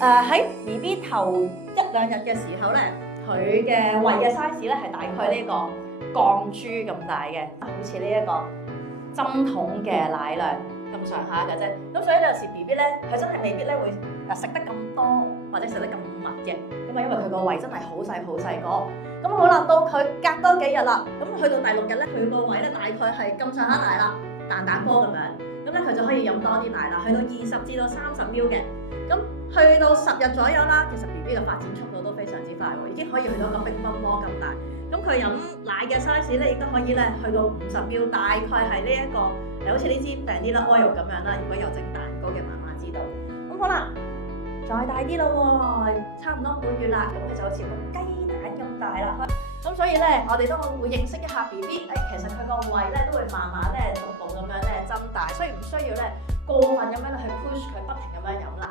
喺 BB 頭1、2日嘅時候咧，佢嘅胃嘅 size 咧係大概呢個鋼珠咁大嘅，好似呢一個針筒嘅奶量咁上下嘅啫。咁所以有時 BB 咧，佢真係未必咧會食得咁多或者食得咁密嘅，咁啊因為佢個胃真係好細個。咁好啦，到佢隔多幾日啦，咁去到第6日咧，佢個胃咧大概係咁上下大啦，彈波咁樣，咁咧佢就可以飲多啲奶啦，去到20至到30 ml 嘅。咁去到10日左右啦，其實 BB 嘅發展速度都非常之快喎，已經可以去到個乒乓波咁大。咁佢飲奶嘅 size 咧，亦都可以咧去到50 ml，大概係呢一個好似呢支Vanilla Oil咁樣啦。如果有整蛋糕嘅媽媽知道。咁好啦，再大啲咯喎，差唔多半月啦，咁佢就好似個雞蛋咁大啦。咁所以咧，我哋都會認識一下 BB，其實佢個胃咧都會慢慢咧逐步咁樣咧增大，所以唔需要咧過分咁樣去 push 佢不停咁樣飲奶。